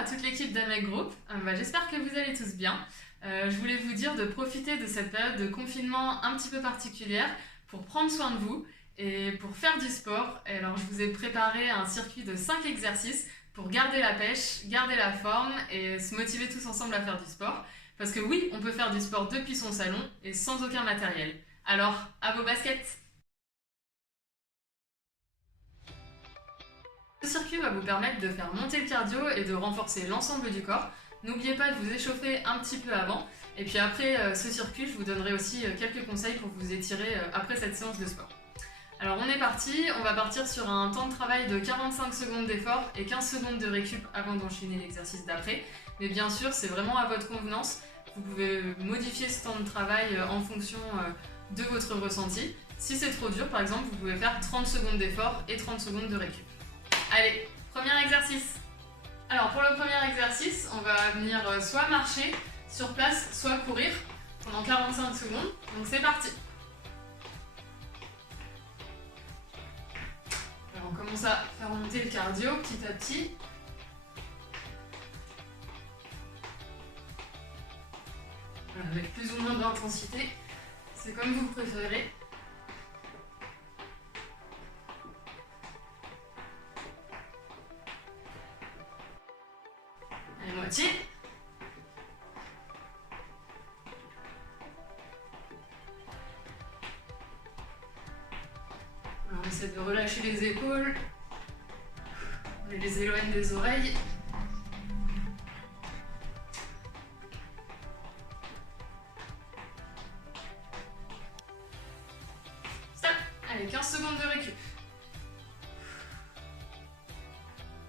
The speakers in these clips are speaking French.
à toute l'équipe d'Amec Group, j'espère que vous allez tous bien. Je voulais vous dire de profiter de cette période de confinement un petit peu particulière pour prendre soin de vous et pour faire du sport. Et alors je vous ai préparé un circuit de 5 exercices pour garder la pêche, garder la forme et se motiver tous ensemble à faire du sport. Parce que oui, on peut faire du sport depuis son salon et sans aucun matériel. Alors, à vos baskets! Ce circuit va vous permettre de faire monter le cardio et de renforcer l'ensemble du corps. N'oubliez pas de vous échauffer un petit peu avant. Et puis après ce circuit, je vous donnerai aussi quelques conseils pour vous étirer après cette séance de sport. Alors on est parti, on va partir sur un temps de travail de 45 secondes d'effort et 15 secondes de récup avant d'enchaîner l'exercice d'après. Mais bien sûr, c'est vraiment à votre convenance. Vous pouvez modifier ce temps de travail en fonction de votre ressenti. Si c'est trop dur, par exemple, vous pouvez faire 30 secondes d'effort et 30 secondes de récup. Allez, premier exercice. Alors pour le premier exercice, on va venir soit marcher sur place, soit courir pendant 45 secondes. Donc c'est parti. Alors on commence à faire monter le cardio petit à petit. Voilà, avec plus ou moins d'intensité, c'est comme vous préférez. Allez, moitié. Alors, on essaie de relâcher les épaules. On les éloigne des oreilles. Stop. Allez, 15 secondes de récup.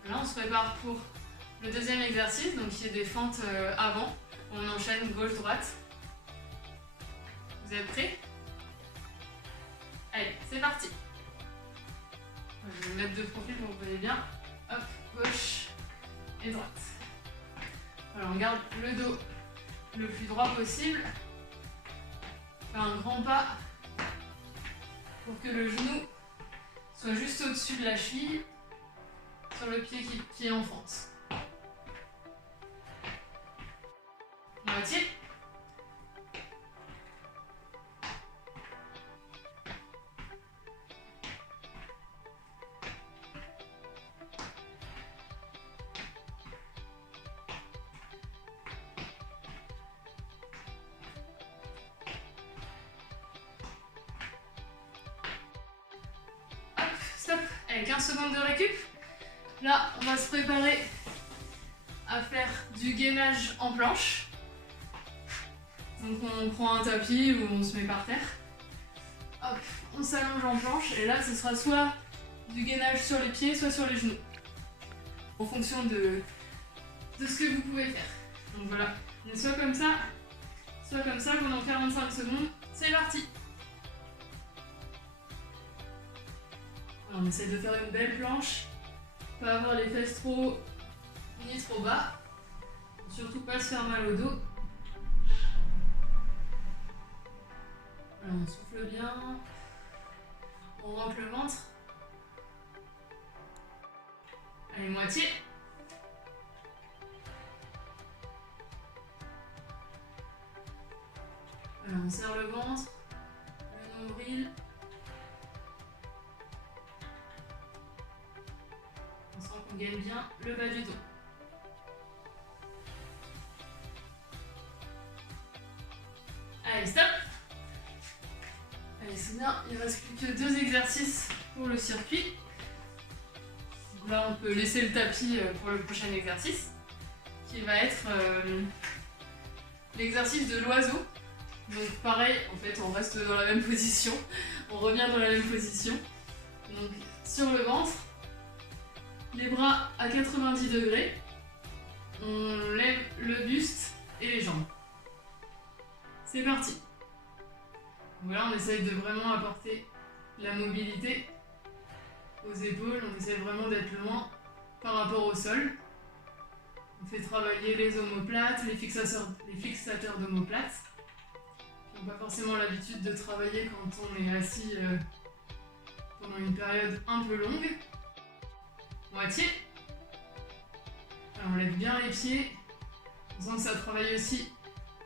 Là, on se prépare pour le deuxième exercice, donc qui est des fentes avant. On enchaîne gauche-droite. Vous êtes prêts? Allez, c'est parti. Je vais me mettre de profil pour que vous voyez bien. Hop, gauche et droite. Alors on garde le dos le plus droit possible. On fait un grand pas pour que le genou soit juste au-dessus de la cheville sur le pied qui est en fente. Moitié. Hop, stop. Allez, 15 secondes de récup. Là, on va se préparer à faire du gainage en planche. Donc on prend un tapis ou on se met par terre. Hop, on s'allonge en planche et là ce sera soit du gainage sur les pieds, soit sur les genoux. En fonction de ce que vous pouvez faire. Donc voilà, on est soit comme ça pendant 45 secondes. C'est parti! Alors, on essaie de faire une belle planche. Pas avoir les fesses trop haut ni trop bas. Surtout pas se faire mal au dos. Alors, on souffle bien, on rentre le ventre. Allez, moitié. Alors, on serre le ventre, le nombril. On sent qu'on gagne bien le bas du dos. Allez, stop! Allez, c'est bien, il ne reste plus que 2 exercices pour le circuit. Donc là, on peut laisser le tapis pour le prochain exercice, qui va être l'exercice de l'oiseau. Donc pareil, en fait, on reste dans la même position, on revient dans la même position. Donc sur le ventre, les bras à 90 degrés, on lève le buste et les jambes. C'est parti! Voilà, on essaye de vraiment apporter la mobilité aux épaules, on essaie vraiment d'être loin par rapport au sol. On fait travailler les omoplates, les fixateurs d'omoplates, qui n'ont pas forcément l'habitude de travailler quand on est assis pendant une période un peu longue. Moitié. Alors, on lève bien les pieds. On sent que ça travaille aussi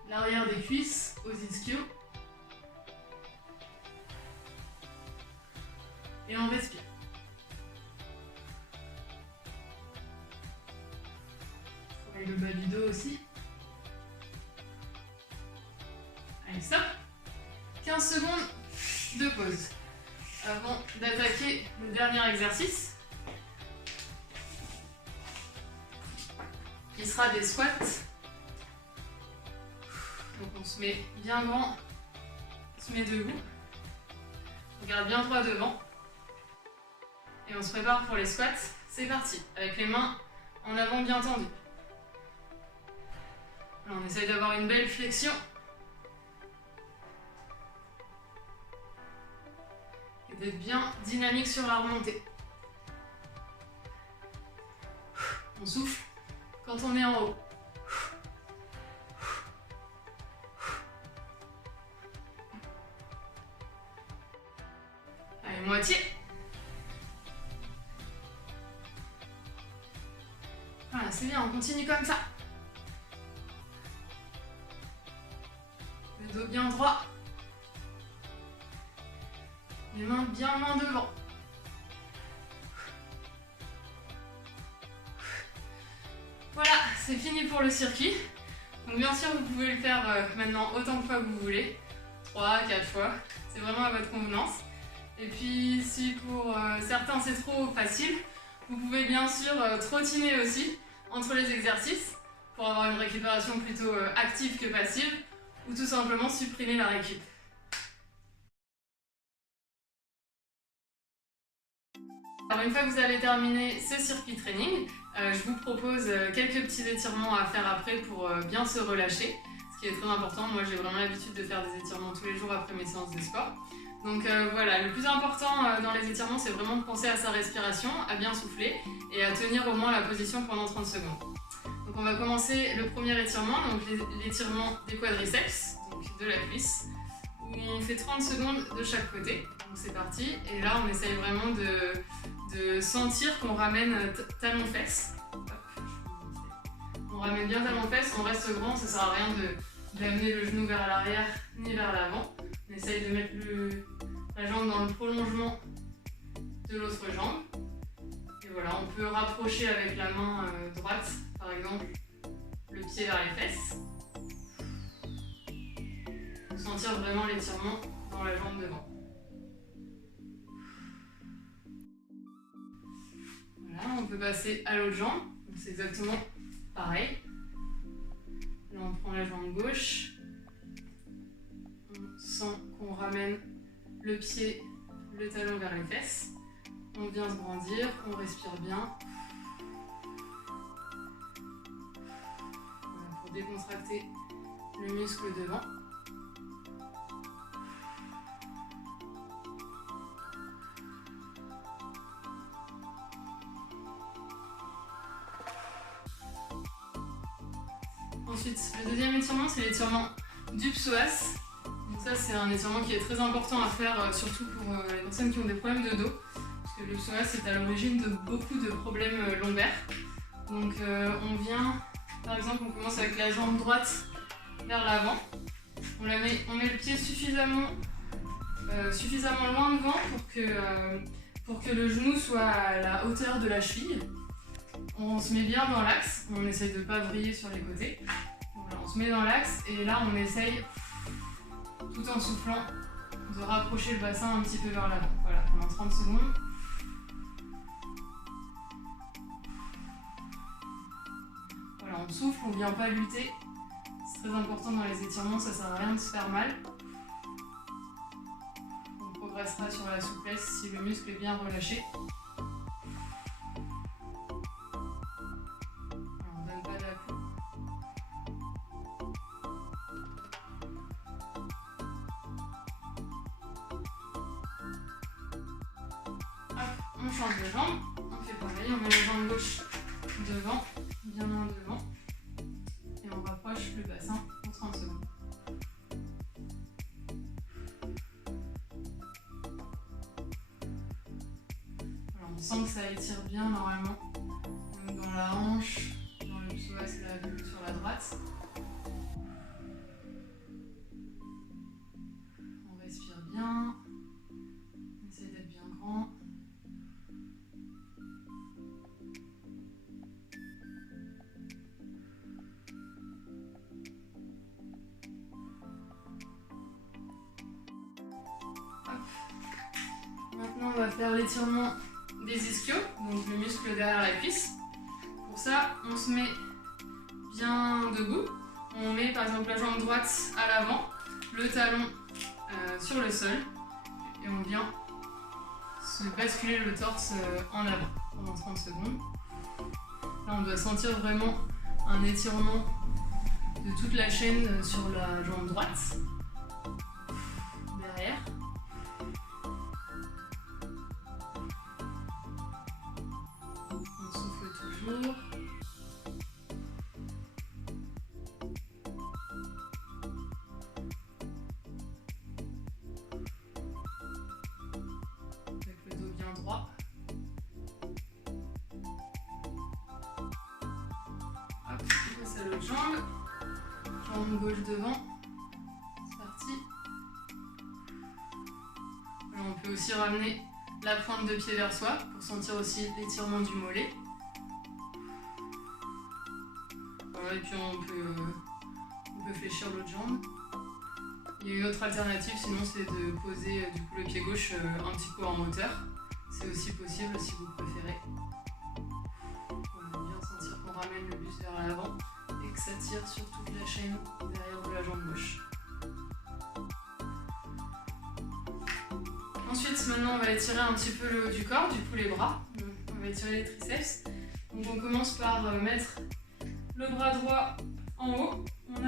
l'arrière des cuisses aux ischios. Et on respire. On travaille le bas du dos aussi. Allez, stop. 15 secondes de pause avant d'attaquer le dernier exercice qui sera des squats. Donc on se met bien grand, on se met debout, on garde bien droit devant et on se prépare pour les squats. C'est parti, avec les mains en avant bien tendues. Alors on essaye d'avoir une belle flexion. D'être bien dynamique sur la remontée. On souffle quand on est en haut. Allez, moitié. Voilà, c'est bien, on continue comme ça. Le dos bien droit. Les mains bien loin devant. Voilà, c'est fini pour le circuit. Donc bien sûr, vous pouvez le faire maintenant autant de fois que vous voulez. 3, 4 fois. C'est vraiment à votre convenance. Et puis, si pour certains c'est trop facile, vous pouvez bien sûr trottiner aussi entre les exercices pour avoir une récupération plutôt active que passive, ou tout simplement supprimer la récup. Alors une fois que vous avez terminé ce circuit training, je vous propose quelques petits étirements à faire après pour bien se relâcher, ce qui est très important. Moi j'ai vraiment l'habitude de faire des étirements tous les jours après mes séances de sport. Donc voilà, le plus important dans les étirements, c'est vraiment de penser à sa respiration, à bien souffler et à tenir au moins la position pendant 30 secondes. Donc on va commencer le premier étirement, donc l'étirement des quadriceps, donc de la cuisse, où on fait 30 secondes de chaque côté. Donc c'est parti, et là on essaye vraiment de sentir qu'on ramène talon-fesse. On ramène bien talon-fesse, on reste grand, ça sert à rien d'amener le genou vers l'arrière ni vers l'avant. On essaye de mettre la jambe dans le prolongement de l'autre jambe. Et voilà, on peut rapprocher avec la main droite, par exemple, le pied vers les fesses. Pour sentir vraiment l'étirement dans la jambe devant. Voilà, on peut passer à l'autre jambe, c'est exactement pareil. Là on prend la jambe gauche, on sent qu'on ramène le pied, le talon vers les fesses, on vient se grandir, on respire bien. Voilà, pour décontracter le muscle devant. Ensuite, le deuxième étirement, c'est l'étirement du psoas. Donc ça, c'est un étirement qui est très important à faire, surtout pour les personnes qui ont des problèmes de dos. Parce que le psoas est à l'origine de beaucoup de problèmes lombaires. Donc on vient, par exemple, on commence avec la jambe droite vers l'avant. On met le pied suffisamment loin devant pour que le genou soit à la hauteur de la cheville. On se met bien dans l'axe, on essaye de ne pas vriller sur les côtés. Voilà, on se met dans l'axe et là on essaye, tout en soufflant, de rapprocher le bassin un petit peu vers l'avant. Voilà, pendant 30 secondes. Voilà, on souffle, on ne vient pas lutter. C'est très important dans les étirements, ça ne sert à rien de se faire mal. On progressera sur la souplesse si le muscle est bien relâché. On change de jambe, on fait pareil, on met la jambe gauche devant, bien loin devant, et on rapproche le bassin pour 30 secondes. Alors on sent que ça étire bien normalement, donc dans la hanche, dans l'antigoise la vue sur la droite. On respire bien. On essaie d'être bien grand. Maintenant, on va faire l'étirement des ischios, donc le muscle derrière la cuisse. Pour ça, on se met bien debout. On met par exemple la jambe droite à l'avant, le talon sur le sol, et on vient se basculer le torse en avant pendant 30 secondes. Là, on doit sentir vraiment un étirement de toute la chaîne sur la jambe droite. Derrière. On souffle toujours. Avec le dos bien droit. Hop, on passe à l'autre jambe. Jambe gauche devant. C'est parti. Là, on peut aussi ramener la pointe de pied vers soi pour sentir aussi l'étirement du mollet. Voilà, et puis on peut fléchir l'autre jambe. Il y a une autre alternative, sinon c'est de poser du coup le pied gauche un petit peu en hauteur. C'est aussi possible si vous préférez. On va bien sentir qu'on ramène le buste vers l'avant et que ça tire sur toute la chaîne derrière de la jambe gauche. Ensuite, maintenant, on va étirer un petit peu le haut du corps, du coup les bras. Donc, on va étirer les triceps. Donc, on commence par mettre le bras droit en haut. On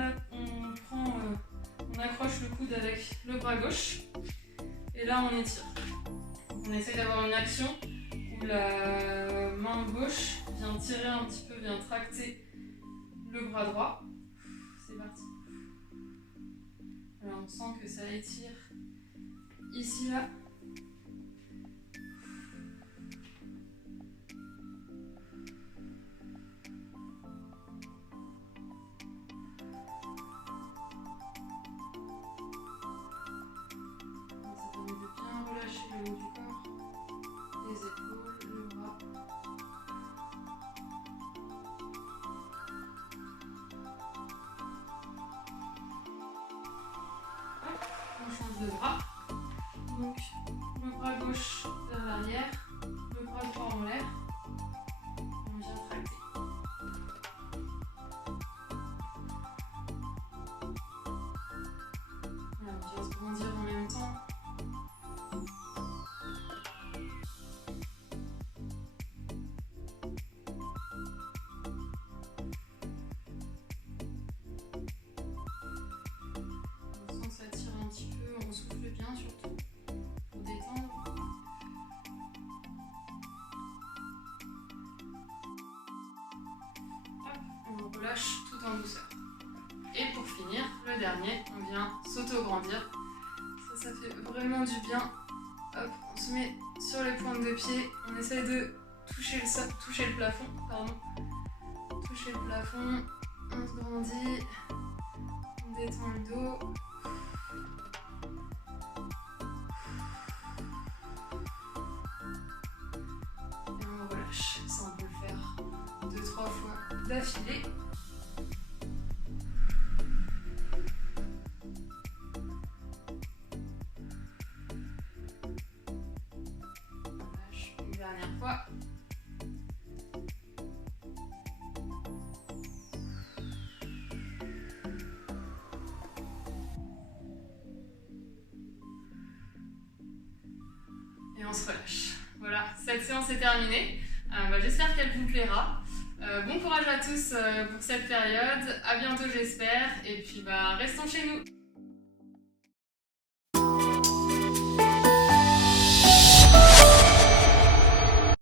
accroche le coude avec le bras gauche. Et là, on étire. On essaie d'avoir une action où la main gauche vient tirer un petit peu, vient tracter le bras droit. C'est parti. Alors, on sent que ça étire ici, là. Le haut du corps, les épaules, le bras. Hop, on change de bras. Donc le bras gauche vers l'arrière, le bras droit en l'air. On vient tracter. Voilà, on vient se grandir en même temps. Ça tire un petit peu, on souffle bien surtout pour détendre. Hop, on relâche tout en douceur. Et pour finir, le dernier, on vient s'auto-grandir. Ça fait vraiment du bien. Hop, on se met sur les pointes de pied, on essaie de toucher le plafond, pardon. Toucher le plafond, on se grandit, on détend le dos. Ça, on peut le faire 2-3 fois d'affilée. On lâche une dernière fois. Et on se relâche. Voilà, cette séance est terminée. J'espère qu'elle vous plaira. Bon courage à tous pour cette période. À bientôt, j'espère. Et puis, restons chez nous.